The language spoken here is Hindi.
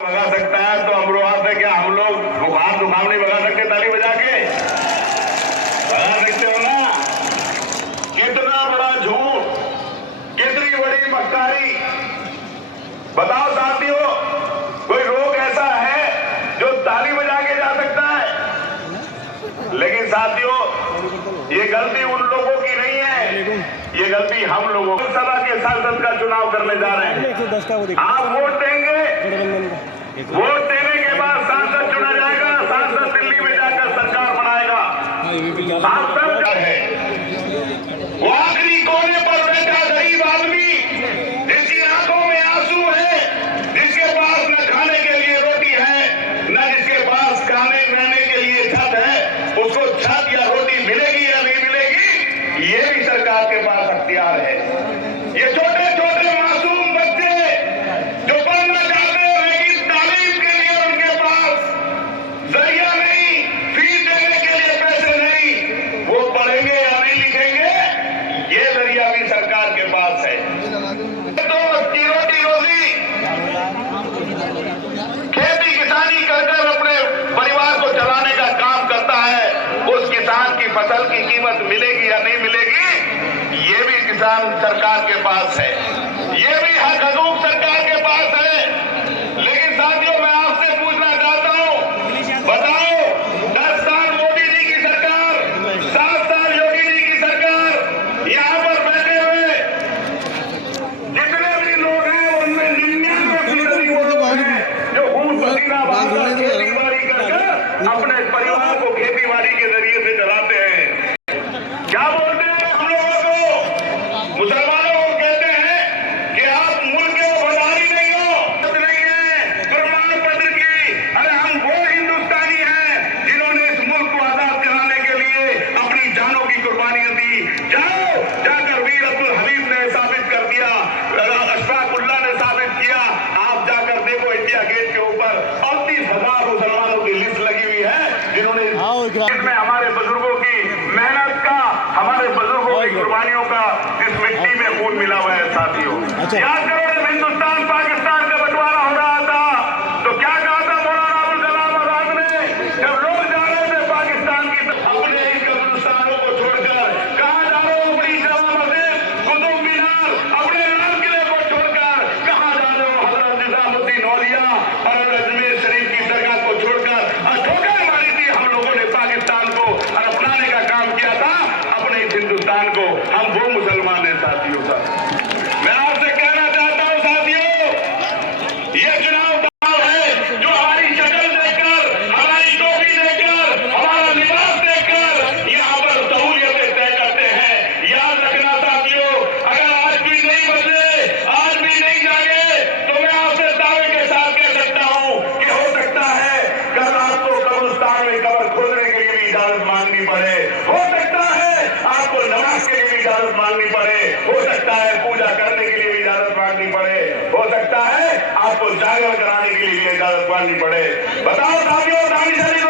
भगा सकता है तो अमरोहा से क्या हम लोग जुकाम नहीं भगा सकते? ताली बजा के भगा सकते हो ना? कितना बड़ा झूठ, कितनी बड़ी मक्कारी। बताओ साथियों, कोई रोग ऐसा है जो ताली बजा के जा सकता है? लेकिन साथियों, ये गलती उन लोगों की नहीं है, ये गलती हम लोगों की। सभा के सांसद का चुनाव करने जा रहे हैं। आप वोट देंगे, वोट देने के बाद सांसद चुना जाएगा, सांसद दिल्ली में जाकर सरकार बनाएगा। आप सब है वो आखिरी कोने पर बैठा गरीब आदमी, जिसकी आंखों में आंसू है, जिसके पास न खाने के लिए रोटी है, न जिसके पास खाने रहने के लिए छत है, उसको छत या रोटी मिलेगी या नहीं मिलेगी, ये भी सरकार के पास अख्तियार है। ये छोटे छोटे मासूम बच्चे जो पढ़ना चाहते हैं, लेकिन तालीम के लिए उनके पास जरिया नहीं, फीस देने के लिए पैसे नहीं, वो पढ़ेंगे या नहीं लिखेंगे, ये जरिया भी सरकार के पास है। तो रोटी रोजी खेती किसानी कर अपने परिवार को चलाने का काम करता है, उस किसान की फसल की कीमत मिलेगी या नहीं मिलेगी, ये भी किसान सरकार के पास है, ये भी हक हकूक सरकार के पास है। लेकिन साथियों, मैं आपसे पूछना चाहता हूं, बताओ 10 साल मोदी जी की सरकार, 7 साल योगी जी की सरकार, यहां पर बैठे हुए जितने भी लोग हैं उनमें 99% वो लोग हैं जो खून पसीना बहाकर खेती-बाड़ी कर अपने परिवार को खेती-बाड़ी के जरिए से चलाते हैं। क्या बोलते हैं हम लोगों को? मुसलमानों को कहते हैं कि आप मुल्क के भंडारी नहीं हो, नहीं है प्रमाण पत्र की। अरे हम वो हिंदुस्तानी हैं जिन्होंने इस मुल्क को आजाद कराने के लिए अपनी जानों की कुर्बानियां दी। जाओ, जाकर वीर अब्दुल हबीब ने साबित कर दिया, अशफाक उल्लाह ने साबित किया। आप जाकर देखो, इंडिया गेट के ऊपर 38,000 मुसलमानों की लिस्ट लगी हुई है जिन्होंने इसमें हमारे बुजुर्गों की मेहनत का, हमारे बुजुर्गों की कुर्बानियों का इस मिट्टी में खून मिला हुआ है। साथियों, याद करो, जब हिंदुस्तान पाकिस्तान का बंटवारा हो रहा था तो क्या कहा था मौलाना अबुल कलाम आजाद ने? जब लोग जा रहे थे पाकिस्तान की तरफ, अपने इन कब्रिस्तानों को छोड़कर कहाँ जा रहे हो? अपनी जामा मस्जिद, कुतुब मीनार, अपने लाल किले को छोड़कर कहाँ जा रहे हो? हजरत निजामुद्दीन औलिया और अजमेर शरीफ की दरगाह को छोड़कर ठोकर मारी थी हम लोगों ने पाकिस्तान को और अपनाने का काम किया था अपने इस हिंदुस्तान को। हम वो मुसलमान हैं साथियों। का मैं आपसे कहना चाहता हूं साथियों, ये चुनाव है जो हमारी शक्ल देखकर, हमारी टोपी देखकर, हमारा लिबास देखकर यहाँ पर सहूलियतें तय करते हैं। याद रखना साथियों, अगर आज भी नहीं बदले, आज भी नहीं जागे, तो मैं आपसे दावे के साथ कह सकता हूं कि हो सकता है कल आपको कब्रिस्तान में कब्र खोदने के लिए भी इजाजत मांगनी पड़े, हो सकता है आपको नमाज के लिए भी इजाजत मांगनी पड़े, हो सकता है पूजा करने के लिए भी इजाजत मांगनी पड़े, हो सकता है आपको जागरण कराने के लिए भी इजाजत मांगनी पड़े। बताओ साथियों, दानिश अली